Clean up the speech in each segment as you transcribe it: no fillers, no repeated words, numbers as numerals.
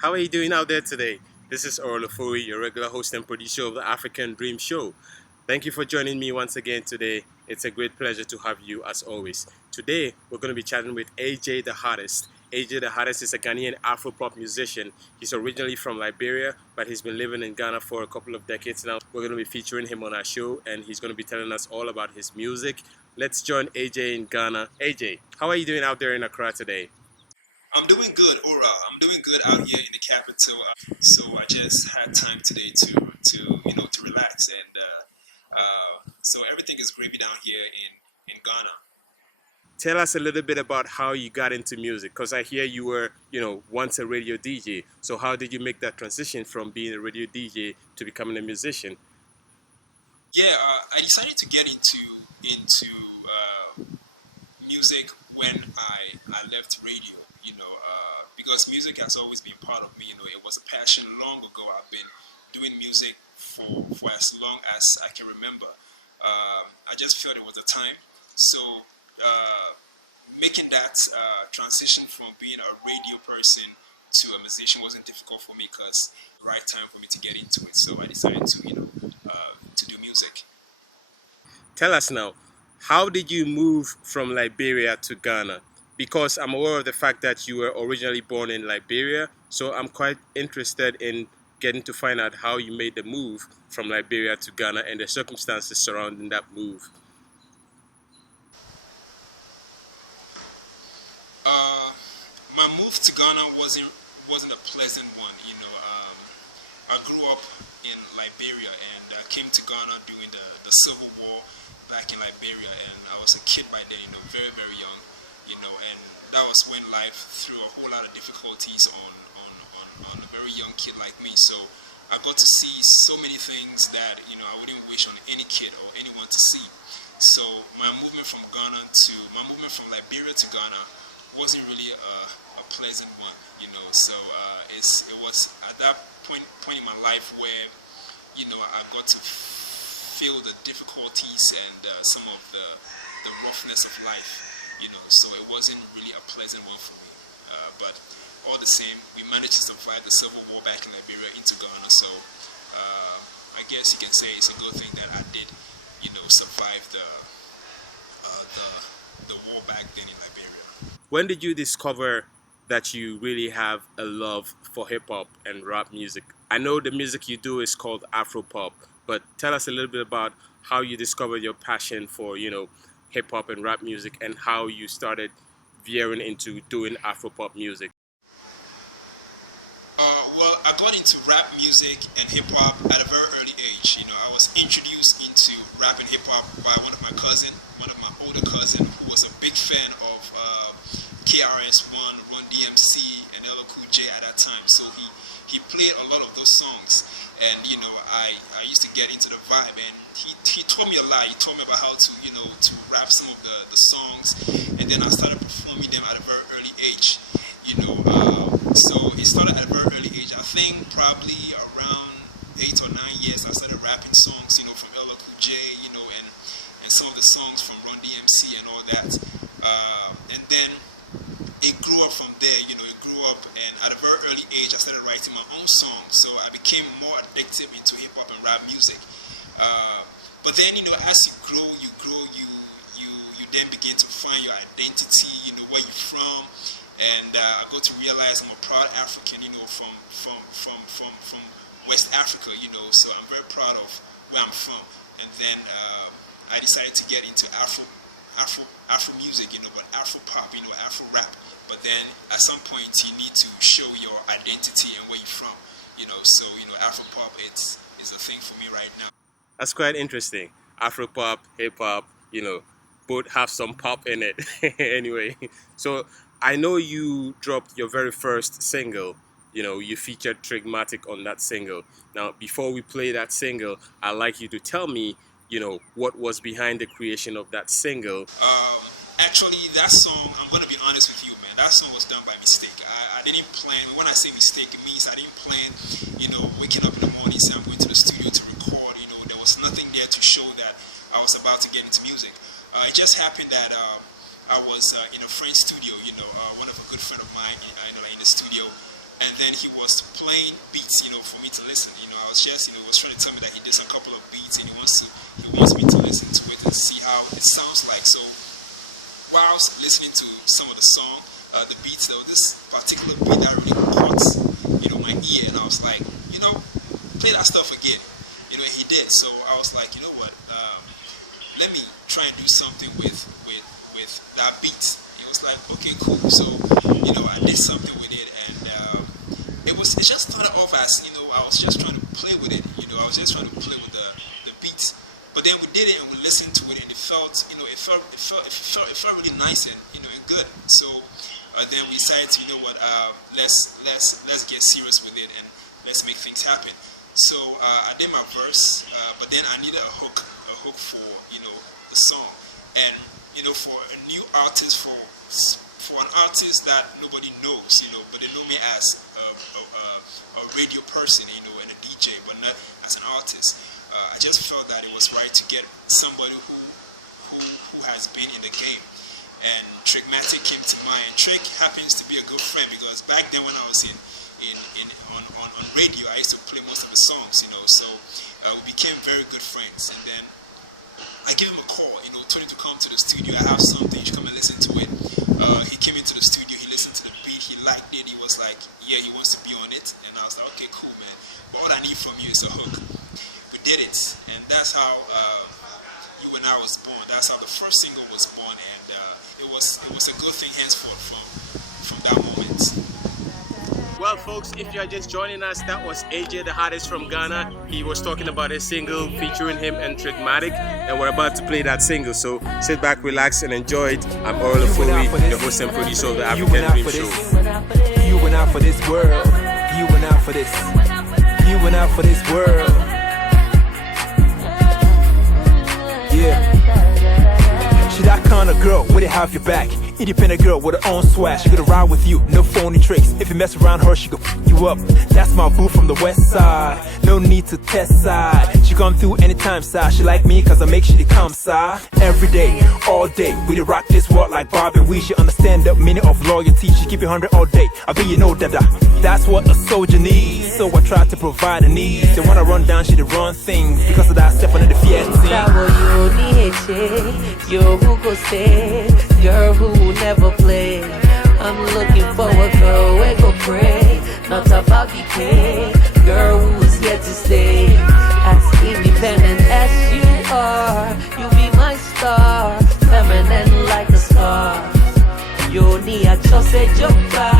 How are you doing out there today? This is Oral Ofori, your regular host and producer of the African Dream Show. Thank you for joining me once again today. It's a great pleasure to have you as always. Today, we're going to be chatting with AJ the Hottest. AJ the Hottest is a Ghanaian Afropop musician. He's originally from Liberia, but he's been living in Ghana for a couple of decades now. We're going to be featuring him on our show, and he's going to be telling us all about his music. Let's join AJ in Ghana. AJ, how are you doing out there in Accra today? I'm doing good, Aura. I'm doing good out here in the capital. So I just had time today to relax, and so everything is gravy down here in Ghana. Tell us a little bit about how you got into music, because I hear you were, once a radio DJ. So how did you make that transition from being a radio DJ to becoming a musician? Yeah, I decided to get into music when I left radio. Because music has always been part of me. It was a passion long ago. I've been doing music for as long as I can remember. I just felt it was the time. So making that transition from being a radio person to a musician wasn't difficult for me because the right time for me to get into it. So I decided to do music. Tell us now, how did you move from Liberia to Ghana? Because I'm aware of the fact that you were originally born in Liberia, so I'm quite interested in getting to find out how you made the move from Liberia to Ghana and the circumstances surrounding that move. Uh, my move to Ghana wasn't a pleasant one. I grew up in Liberia and came to Ghana during the Civil War back in Liberia, and I was a kid by then. Very very young. And that was when life threw a whole lot of difficulties on a very young kid like me. So I got to see so many things that I wouldn't wish on any kid or anyone to see. So my movement from Liberia to Ghana wasn't really a pleasant one. So it was at that point in my life where I got to feel the difficulties and some of the roughness of life. So it wasn't really a pleasant one for me. But all the same, we managed to survive the civil war back in Liberia into Ghana. So I guess you can say it's a good thing that I did, survive the war back then in Liberia. When did you discover that you really have a love for hip hop and rap music? I know the music you do is called Afropop, but tell us a little bit about how you discovered your passion for, hip hop and rap music and how you started veering into doing Afropop music. Well, I got into rap music and hip hop at a very early age. I was introduced into rap and hip hop by one of my older cousin, who was a big fan of KRS-One, Run DMC, and LL Cool J at that time. So he played a lot of those songs, and I used to get into the vibe, and he taught me a lot. He taught me about how to rap some of the songs, and then I started performing them at a very early age. So it started at a very early age. I think probably around 8 or 9 years, I started rapping songs, from LL Cool J, and some of the songs from Run DMC and all that. And then it grew up from there. It grew up, and at a very early age, I started writing my own songs. So I became more addictive into hip hop and rap music. But then, as you then begin to find your identity. Where you're from. And I got to realize I'm a proud African, from West Africa, so I'm very proud of where I'm from. And then I decided to get into Afro music, but Afro pop, Afro rap. But then at some point you need to show your identity and where you're from, So Afro pop is a thing for me right now. That's quite interesting. Afropop, hip hop, both have some pop in it. Anyway, so I know you dropped your very first single. You featured Trigmatic on that single. Now, before we play that single, I'd like you to tell me, what was behind the creation of that single. Actually, that song, I'm going to be honest with you, man. That song was done by mistake. I didn't plan. When I say mistake, it means I didn't plan, waking up in the morning, saying I'm going to the studio to record. There was nothing there to show that I was about to get into music. It just happened that I was in a friend's studio, one of a good friend of mine, in the studio, and then he was playing beats, for me to listen. I was just, was trying to tell me that he did a couple of beats, and he wants me to listen to it and see how it sounds like. So while I was listening to some of the song, the beats, though, this particular beat that really caught, my ear, and I was like, play that stuff again, and he did. So I was like, you know what, let me try and do something with that beat. It was like, okay, cool. So I did something with it, and it just started off as I was just trying to play with it. I was just trying to play with the beat. But then we did it and we listened to it, and it felt really nice and and good. So then we decided to let's get serious with it and let's make things happen. So I did my verse, but then I needed a hook for the song, and for a new artist, for an artist that nobody knows, but they know me as a radio person, and a DJ, but not as an artist. I just felt that it was right to get somebody who has been in the game, and Trickmatic came to mind. Trick happens to be a good friend, because back then when I was on radio, I used to play most of the songs, so we became very good friends. And then I gave him a call, told him to come to the studio. I have something, you should come and listen to it. He came into the studio, he listened to the beat, he liked it, he was like, yeah, he wants to be on it. And I was like, okay, cool, man, but all I need from you is a hook. We did it, and that's how You and I was born. That's how the first single was born, and it was a good thing henceforth from that moment. Well, folks, if you're just joining us, that was AJ, the artist from Ghana. He was talking about his single featuring him and Trickmatic, and we're about to play that single. So sit back, relax, and enjoy it. I'm Oral Ofori, the host and producer of the African Dream Show. You went out for this world. You went out for this. You went out for this world. Yeah. She that kind of girl, would it have your back? Independent girl with her own swag. She gonna ride with you, no phony tricks. If you mess around her, she gon' f you up. That's my boo from the west side. No need to test side. She come through anytime side. She like me cause I make sure they come side. Every day, all day. We dey rock this world like Bobby. We should understand the meaning of loyalty. She keep it 100 all day. I bet you know that. That's what a soldier needs. So I try to provide a need. They wanna run down, she dey run things. Because of that, step under the fiesta. Yo, who go stay? Girl who will never play. I'm looking for a girl who go pray. Not about decay. Girl who is here to stay. As independent as you are, you be my star. Feminine like a star. Yo ni a chose joka.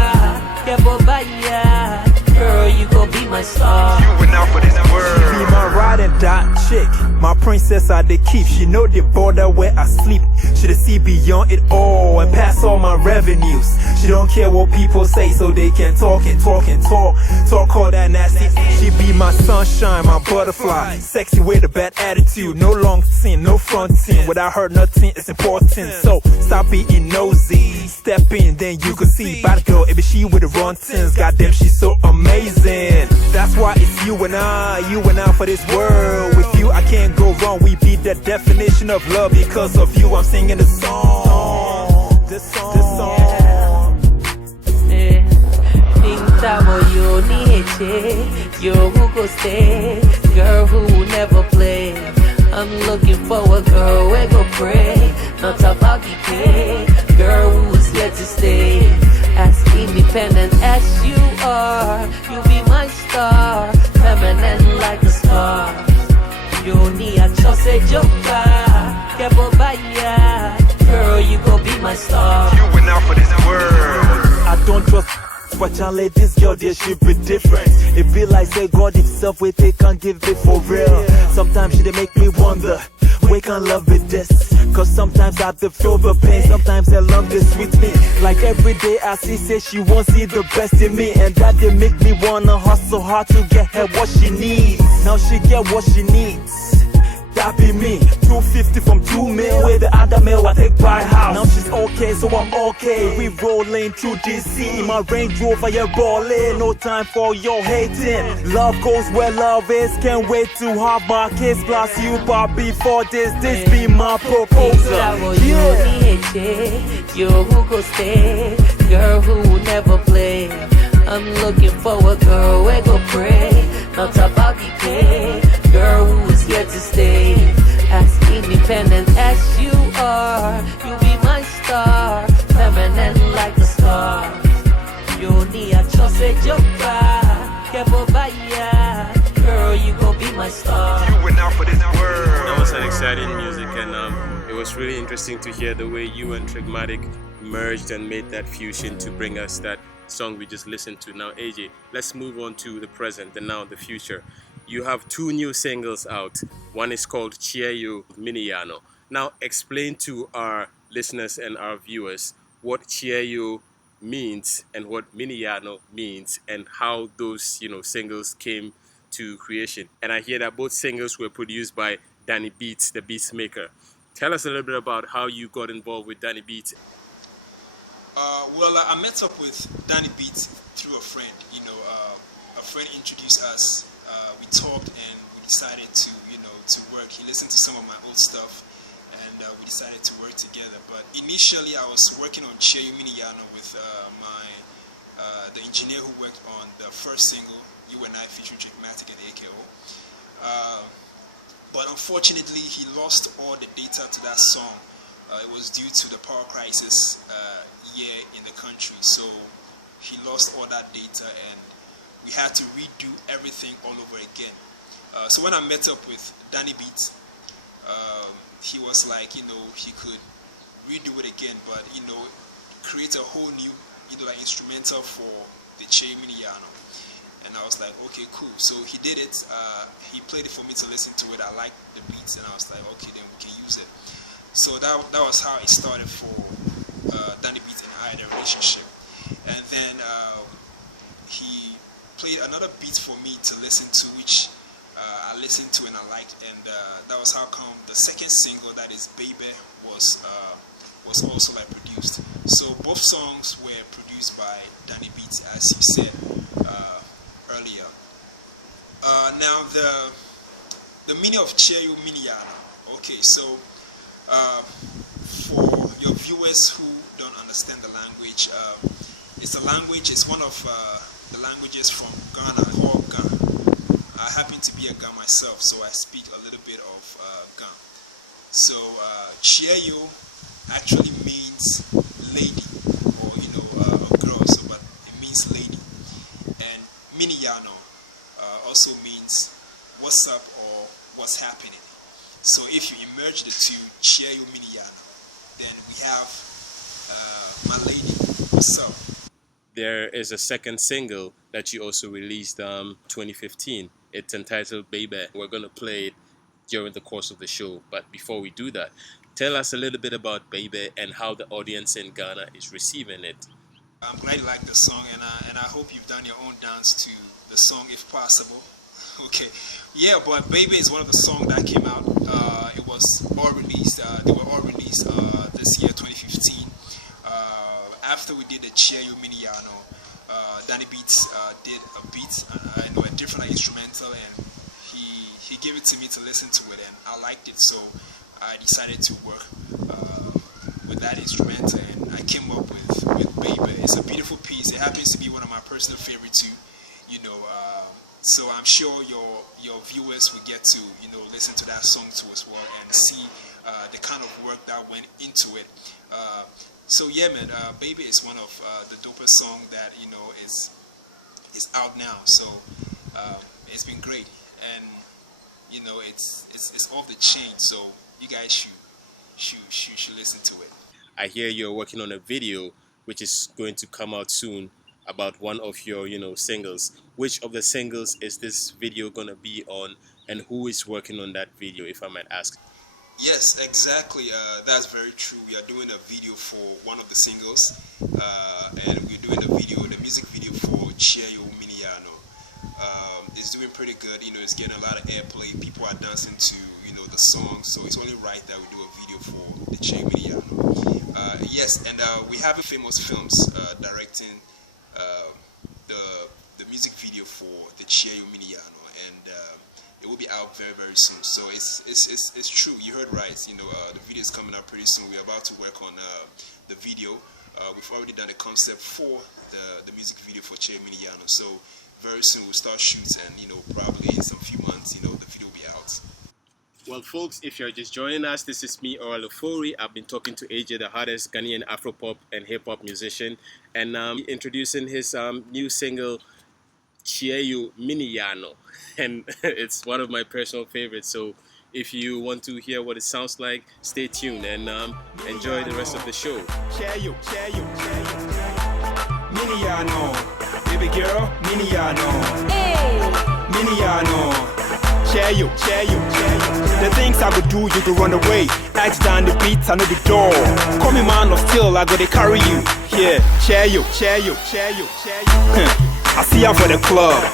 Kebo baya. Girl, you gon' be my star. You went out for this world. She be my ride and die chick. My princess I dey keep. She know the border where I sleep. She dey see beyond it all and pass all my revenues. She don't care what people say, so they can talk and talk and talk. Talk all that nasty. She be my sunshine, my butterfly. Sexy with a bad attitude. No long sin, no fronting. Without her nothing is important. So stop being nosy. Step in, then you can see. Bad girl, it be she with the run things. Goddamn, she's so amazing. That's why it's you and I for this world. With you I can't go wrong. We be the definition of love. Because of you I'm singing the song. This song. Yo ni eche, yo who go stay, girl who will never play. I'm looking for a girl who go pray, not about decay. Girl who's here to stay. As independent as you are, you be my star. Feminine like a star. Yo ni a chose joka, kebo baya. Girl, you gon' be my star. You went out for this world. I don't trust. But y'all let this girl, there should be different. It be like say God himself, wait, they can't give it for real. Sometimes she they make me wonder, we can't love with this. Cause sometimes I have to feel the pain, sometimes I love this with me. Like every day I see, say she won't see the best in me. And that they make me wanna hustle hard to get her what she needs. Now she get what she needs. That be me, 250 from 2 mil. With the other mil I take by house. Now she's okay, so I'm okay. We rolling through DC in my Range Rover, you're balling. No time for your hating. Love goes where love is. Can't wait to have my kids. Plus you, but before this be my proposal. Yeah. Yo who go stay, girl who will never play. I'm looking for a girl we go pray. Not about the pay. Girl who's here to stay. As independent as you are, you be my star. Feminine like the stars. You need a chose joker. Girl, you gon' be my star. You went out for this world. That was an exciting music, and it was really interesting to hear the way you and Trigmatic merged and made that fusion to bring us that song we just listened to. Now, AJ, let's move on to the present, the now, the future. You have 2 new singles out. One is called Chieyo Miniyano. Now, explain to our listeners and our viewers what Chieyo means and what Miniyano means and how those singles came to creation. And I hear that both singles were produced by Danny Beats, the beats maker. Tell us a little bit about how you got involved with Danny Beats. Well, I met up with Danny Beats through a friend. A friend introduced us. We talked and we decided to work. He listened to some of my old stuff, and we decided to work together. But initially, I was working on Chieyo Miniyano with the engineer who worked on the first single, You and I, featuring Trickmatic and AKO. But unfortunately, he lost all the data to that song. It was due to the power crisis year in the country, so he lost all that data, and we had to redo everything all over again. So when I met up with Danny Beats, he was like, he could redo it again, but create a whole new instrumental for the Chieyo Miniyano. And I was like, okay, cool. So he did it. He played it for me to listen to it. I liked the beats, and I was like, okay, then we can use it. So that was how it started for Danny Beats and I, the relationship. And then he played another beat for me to listen to, which I listened to and I liked, and that was how come the second single, that is Baby, was also produced. So both songs were produced by Danny Beats, as you said earlier. Now the meaning of Chieyo Miniyano. Okay, so for your viewers who don't understand the language, it's one of the languages from Ghana, called Ghana. I happen to be a Ghana myself, so I speak a little bit of Ghana. So Chieyo actually means lady, or a girl, so but it means lady. And Miniyano also means what's up or what's happening. So if you merge the two, Chieyo Miniyano, then we have my lady, what's up. There is a second single that you also released 2015. It's entitled Baby. We're going to play it during the course of the show. But before we do that, tell us a little bit about Baby and how the audience in Ghana is receiving it. I'm glad you like the song, and I hope you've done your own dance to the song if possible. Okay, yeah, but Baby is one of the songs that came out. It was all released. They were all released this year, 2015. After we did the Chieyo Miniyano, Danny Beats did a beat, a different instrumental, and he gave it to me to listen to it, and I liked it, so I decided to work with that instrumental, and I came up with Baby. It's a beautiful piece. It happens to be one of my personal favorites too, so I'm sure your viewers will get to listen to that song too as well, and see the kind of work that went into it. So yeah, man, Baby is one of the dopest song that is out now. So it's been great, and it's off the chain. So you guys should listen to it. I hear you're working on a video which is going to come out soon about one of your singles. Which of the singles is this video gonna be on, and who is working on that video, if I might ask? Yes, exactly. That's very true. We are doing a video for one of the singles, and we're doing the music video for Chieyo Miniyano. It's doing pretty good. It's getting a lot of airplay. People are dancing to the song, so it's only right that we do a video for the Chieyo Miniyano. Yes, and we have Famous Films directing the music video for the Chieyo Miniyano, and it will be out very, very soon. So it's true. You heard right. The video is coming out pretty soon. We're about to work on the video. We've already done a concept for the music video for Che Miniano. So very soon we'll start shoots, and probably in some few months, the video will be out. Well, folks, if you're just joining us, this is me, Oral Ofori. I've been talking to AJ, the hottest Ghanaian Afropop and hip-hop musician, and introducing his new single, Chieyu Miniyano, and it's one of my personal favorites. So if you want to hear what it sounds like, stay tuned and enjoy the rest of the show. Chieyu, Miniyano, baby girl, Miniyano, Miniyano. Chieyu. The things I could do, you could run away. Act down the beat, I know the door. Call me man of steel, I gotta carry you. Yeah, Chieyu. I see her for the club.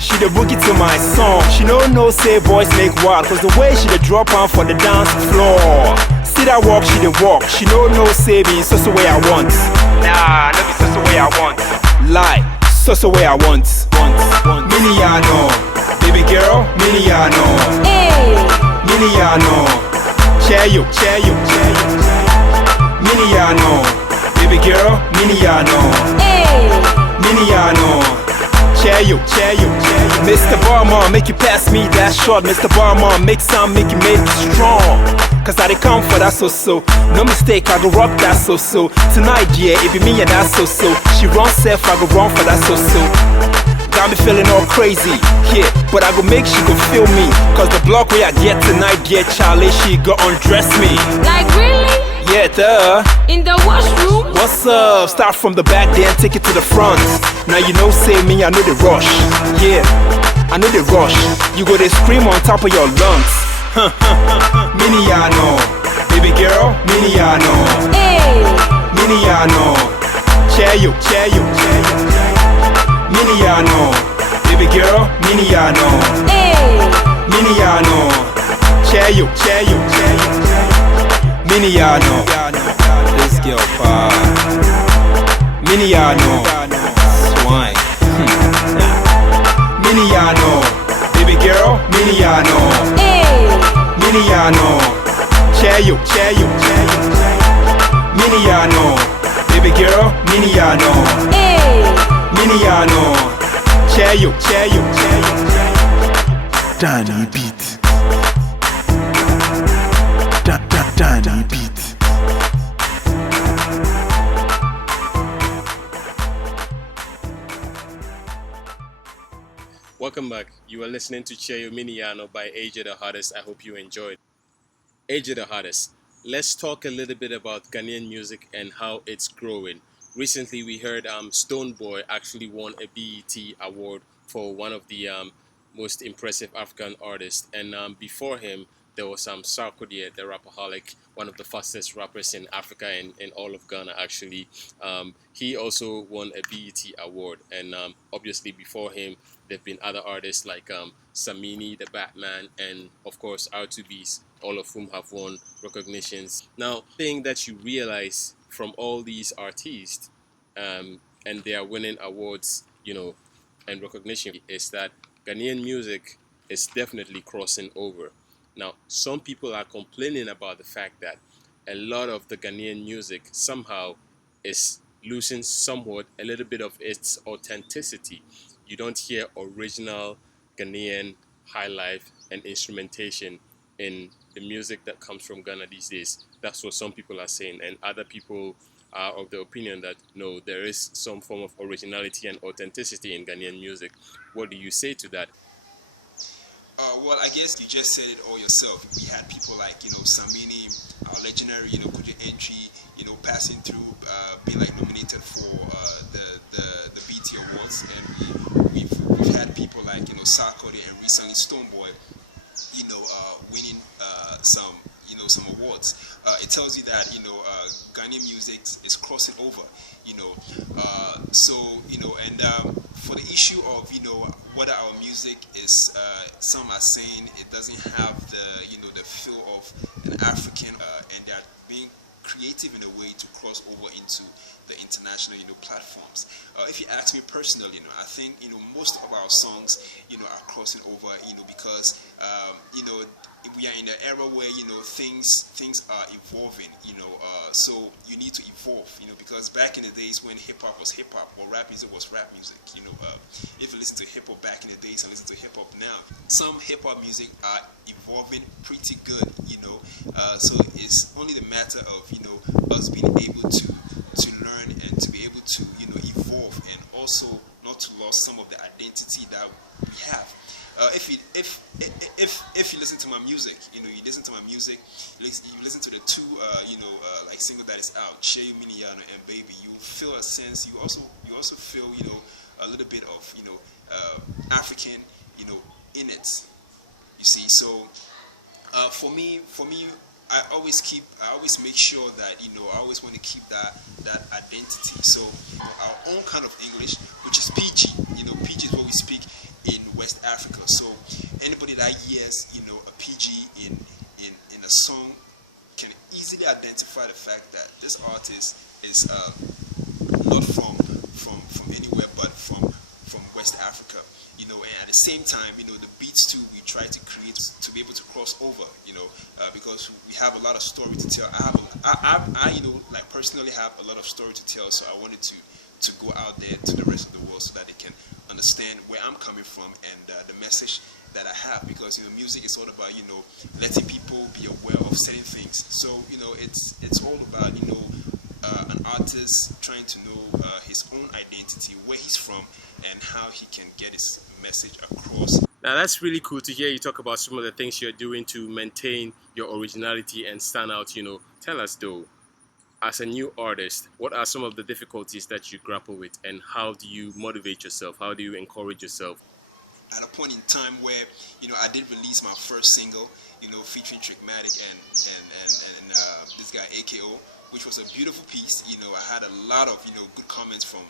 She the boogie to my song. She no say boys make wild, cause the way she the drop on for the dance floor. See that walk, she the walk. She no say me, so way I want. Nah, no be so way I want. Lie, so way I want. Miniyano, baby girl, Miniyano, Miniyano, Chieyu, Miniyano, baby girl, Miniyano, Miniyano, Chieyu, Mr. Barman, make you pass me that shot. Mr. Barman, make sound, make you strong. Cause I dey come for that so. No mistake, I go rock that so. Tonight, yeah, it be me and that so. She run safe, I go run for that so. Got me feeling all crazy, yeah, but I go make she go feel me. Cause the block where I get tonight, yeah, Charlie, she go undress me. Like really? Yeah, duh. In the washroom? What's up? Start from the back, then take it to the front. Now you know, say me, I know the rush. Yeah, I know the rush. You go they scream on top of your lungs. Miniyano, baby girl, Miniyano, Miniyano, Chieyu, Miniyano, baby girl, Miniyano, Miniyano, Chieyu, Miniyano, this girl pa, Miniyano, swine, Miniyano, baby girl, Miniyano, Miniyano, Chieyu, Miniyano, baby girl, Miniyano, Miniyano, Chieyu, Danny beat, Danny beat. Welcome back. You are listening to Chieyu Miniyano by AJ the Hottest. I hope you enjoyed. AJ the Hottest. Let's talk a little bit about Ghanaian music and how it's growing. Recently, we heard Stonebwoy actually won a BET award for one of the most impressive African artists. And before him, there was Sarkodie, the rapaholic, one of the fastest rappers in Africa and in all of Ghana, actually. He also won a BET award. And obviously, before him, there have been other artists like Samini, the Batman, and of course, R2Bs, all of whom have won recognitions. Now, the thing that you realize from all these artists, and they are winning awards, and recognition, is that Ghanaian music is definitely crossing over. Now, some people are complaining about the fact that a lot of the Ghanaian music somehow is losing somewhat a little bit of its authenticity. You don't hear original Ghanaian high life and instrumentation in the music that comes from Ghana these days. That's what some people are saying, and other people are of the opinion that no, there is some form of originality and authenticity in Ghanaian music. What do you say to that? Well, I guess you just said it all yourself. We had people like, Samini, our legendary, Kuja Entry, passing through, being like nominated for the BT Awards, and we've had people like, Sarkodie and recently Stonebwoy, winning some awards. It tells you that Ghanaian music is crossing over. And for the issue of whether our music is, some are saying it doesn't have the feel of an African, and they're being creative in a way to cross over into the international platforms. If you ask me personally, I think most of our songs are crossing over, because we are in an era where things are evolving. So you need to evolve. Because back in the days when hip hop was hip hop, or rap music was rap music. If you listen to hip hop back in the days and listen to hip hop now, some hip hop music are evolving pretty good. So it's only the matter of us being able to learn and to be able to evolve, and also not to lose some of the identity that we have. If you listen to my music, you listen to my music, you listen to the two, like single that is out, Shea Miniano and Baby, you feel a sense. You also feel, a little bit of, African, in it. You see, so for me, I always make sure that I always want to keep that identity. So our own kind of English, which is PG. PG is what we speak in West Africa. So anybody that hears a PG in a song can easily identify the fact that this artist is not from anywhere but from West Africa. And at the same time, the beats too we try to create to be able to cross over, because we have a lot of story to tell. I like personally have a lot of story to tell, so I wanted to go out there to the rest of the world so that they can understand where I'm coming from and the message that I have, because music is all about letting people be aware of certain things. So it's all about an artist trying to know his own identity, where he's from, and how he can get his message across. Now that's really cool to hear you talk about some of the things you're doing to maintain your originality and stand out. Tell us though, as a new artist, what are some of the difficulties that you grapple with, and how do you motivate yourself? How do you encourage yourself? At a point in time where I did release my first single, featuring Trickmatic and this guy AKO, which was a beautiful piece. I had a lot of good comments from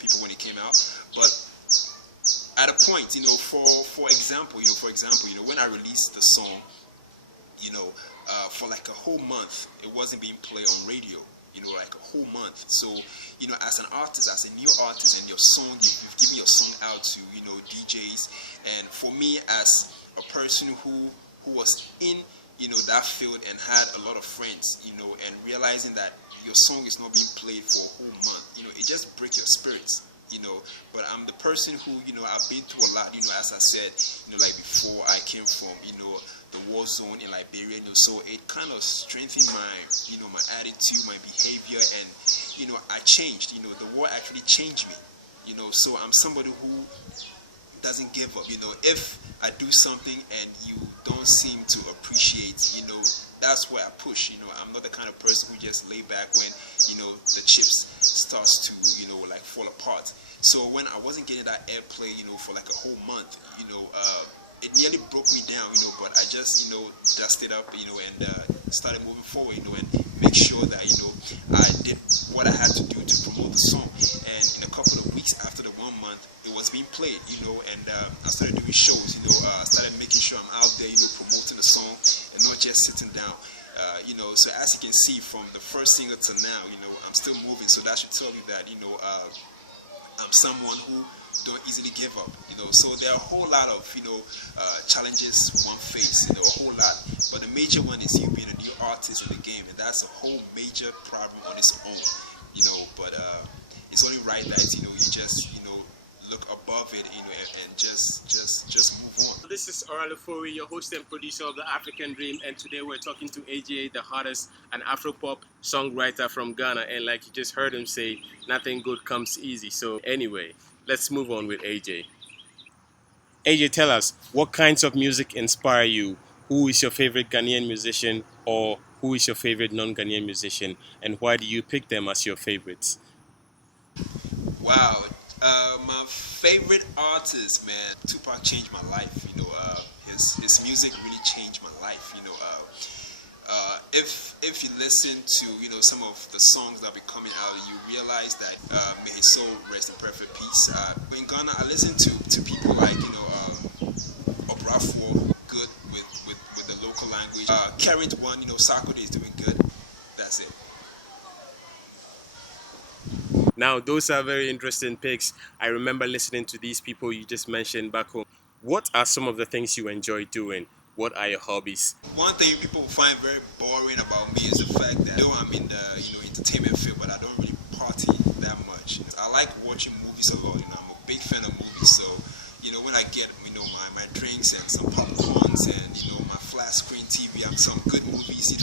people when it came out. But at a point, for example, when I released the song, for like a whole month, it wasn't being played on radio. Like a whole month. So, as an artist, as a new artist, and your song, you've given your song out to, DJs. And for me, as a person who was in, that field and had a lot of friends, and realizing that your song is not being played for a whole month, it just breaks your spirits. But I'm the person who, I've been through a lot, as I said, like before I came from, the war zone in Liberia, so it kind of strengthened my, my attitude, my behavior, and, I changed, the war actually changed me, so I'm somebody who doesn't give up, if I do something and you don't seem to appreciate, that's where I push, I'm not the kind of person who just lay back when, the chips starts to, like fall apart. So when I wasn't getting that airplay, for like a whole month, it nearly broke me down, but I just, dusted up, and started moving forward, and make sure that, I did what I had to do to promote the song. And in a couple of weeks after the 1 month, it was being played, and I started doing shows, I started making sure I'm out there, promoting the song and not just sitting down. So as you can see from the first single to now, I'm still moving. So that should tell you that, I'm someone who don't easily give up, So there are a whole lot of, challenges one face, a whole lot. But the major one is you being a new artist in the game, and that's a whole major problem on its own, But it's only right that, you just, look above it, and just move on. This is Oral Ofori, your host and producer of the African Dream, and today we're talking to AJ, the hottest and Afropop songwriter from Ghana. And like you just heard him say, nothing good comes easy. So anyway, let's move on with AJ. AJ, tell us, what kinds of music inspire you? Who is your favorite Ghanaian musician, or who is your favorite non-Ghanaian musician, and why do you pick them as your favorites? Wow. My favorite artist, man, Tupac changed my life. His music really changed my life. If you listen to some of the songs that be coming out, you realize that may his soul rest in perfect peace. In Ghana, I listen to people like Oral Ofori, good with the local language. Current one, Sarkodie is doing good. That's it. Now, those are very interesting picks. I remember listening to these people you just mentioned back home. What are some of the things you enjoy doing? what are your hobbies? One thing people find very boring about me is the fact that though I'm in the entertainment field, but I don't really party that much. I like watching movies a lot. I'm a big fan of movies, so when I get my drinks and some popcorns and my flat screen TV and some good movies,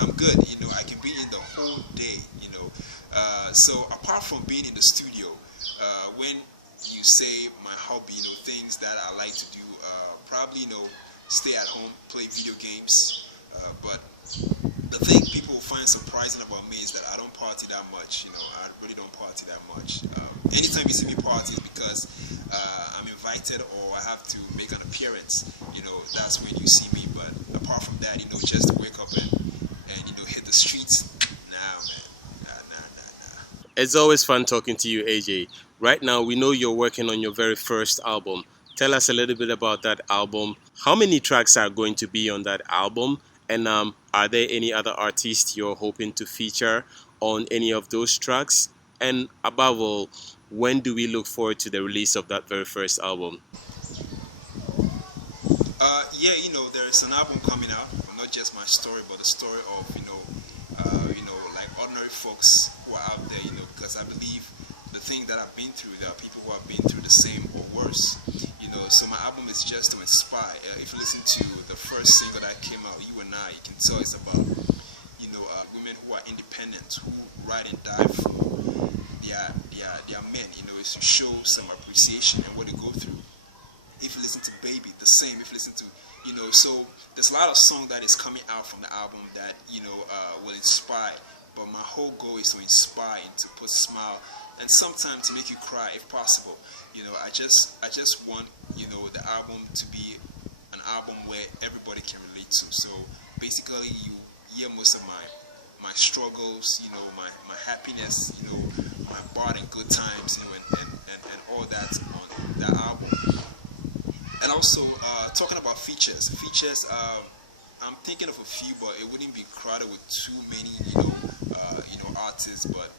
I'm good. I can be in the whole day. So apart from being in the studio, when you say my hobby, things that I like to do, probably stay at home, play video games. But the thing people find surprising about me is that I don't party that much. I really don't party that much. Anytime you see me party is because I'm invited or I have to make an appearance. That's when you see me. But apart from that, just to wake up and hit the streets, nah, man. Nah. It's always fun talking to you, AJ. Right now, we know you're working on your very first album. Tell us a little bit about that album. How many tracks are going to be on that album? And are there any other artists you're hoping to feature on any of those tracks? And above all, when do we look forward to the release of that very first album? There's an album coming out. Not just my story, but the story of like ordinary folks who are out there. Because I believe the thing that I've been through, there are people who have been through the same or worse. So my album is just to inspire. If you listen to the first single that came out, You and I, you can tell it's about women who are independent, who ride and die for their men. It's to show some appreciation and what they go through. If you listen to Baby, the same. If you listen to so there's a lot of song that is coming out from the album that will inspire. But my whole goal is to inspire and to put a smile and sometimes to make you cry if possible. I just want the album to be an album where everybody can relate to. So basically, you hear most of my struggles, my happiness, my bad and good times, and all that on that album. And also talking about features. I'm thinking of a few, but it wouldn't be crowded with too many, artists. But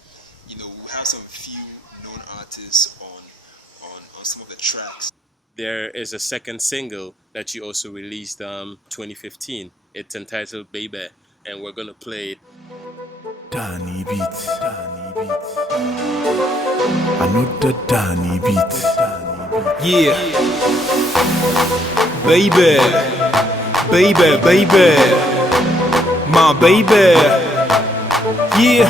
we have some few known artists on some of the tracks. There is a second single that you also released 2015. It's entitled Baby, and we're gonna play it. Danny Beats. I know the Danny Beats. Yeah. Baby. My baby. Yeah.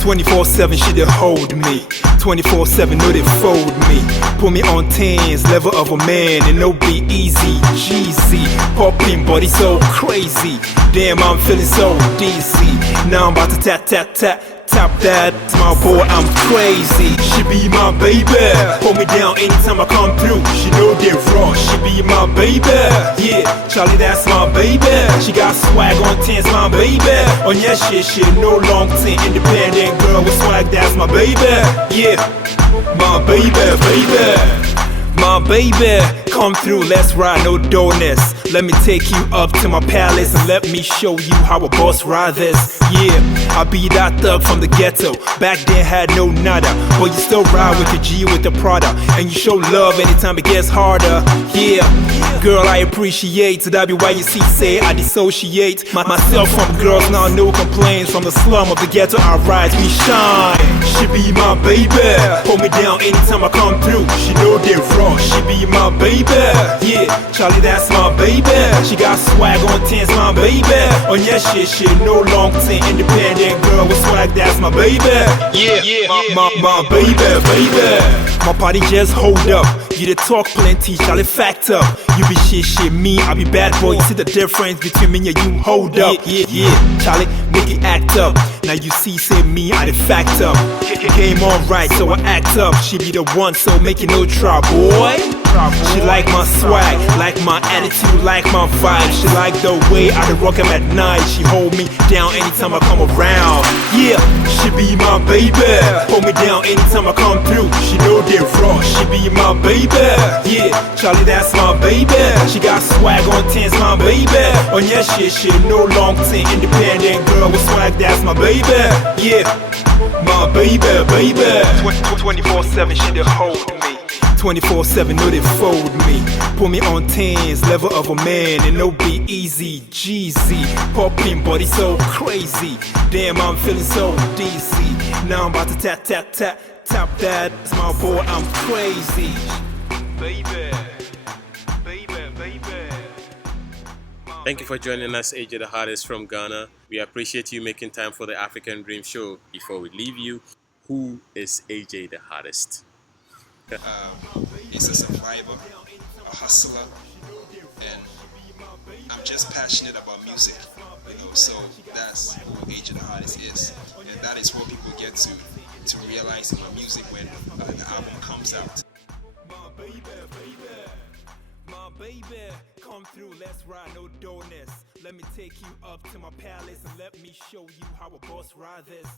24/7 she dey hold me. 24/7 no dey fold me. Put me on tens, level of a man, and no be easy. Jeezy, popping body so crazy. Damn, I'm feeling so dizzy. Now I'm about to tap that. My boy, I'm crazy. She be my baby. Hold me down anytime I come through. She know they raw. She be my baby. Yeah, Charlie, that's my baby. She got swag on tens, my baby. On your shit, no long ten. Independent girl with swag, that's my baby. Yeah, my baby. My baby, come through, let's ride, no dullness. Let me take you up to my palace and let me show you how a boss ride this. Yeah, I be that thug from the ghetto. Back then had no nada, but you still ride with the G with the Prada, and you show love anytime it gets harder. Yeah, girl, I appreciate. That be why you see, say I dissociate myself from girls, now no complaints. From the slum of the ghetto, I rise, we shine. She be my baby. Hold me down anytime I come through. She know they raw. She be my baby. Yeah, Charlie, that's my baby. She got swag on tens, my baby. On your shit, no long ten. Independent girl with swag, that's my baby. Yeah, my baby. My party just hold up. You the talk plenty, Charlie, fact up. You be shit, me, I be bad boy. You see the difference between me and you, hold up. Yeah, Charlie, make it act up. Now you see, say me, I the fact up. Game on right, so I act up. She be the one, so make it no trouble, boy. She like my swag, like my attitude, like my vibe. She like the way I rock him at night. She hold me down anytime I come around. Yeah, she be my baby. Hold me down anytime I come through. She know they raw. She be my baby. Yeah, Charlie, that's my baby. She got swag on tens, my baby. On your shit, no long ten. Independent girl with swag, that's my baby. Yeah, my baby. 24/7 she dey hold me. 24/7, know they fold me. Put me on tens, level of a man, and no be easy. Jeezy, popping body so crazy. Damn, I'm feeling so dizzy. Now I'm about to tap that. Small boy, I'm crazy. Baby. Thank you for joining us, AJ the Hardest from Ghana. We appreciate you making time for the African Dream Show. Before we leave you, who is AJ the Hardest? He's a survivor, a hustler, and I'm just passionate about music, so that's who AJ the Hardest is. And that is what people get to realize in my music when the album comes out. My baby, come through, let's ride, no dullness. Let me take you up to my palace and let me show you how a boss ride this.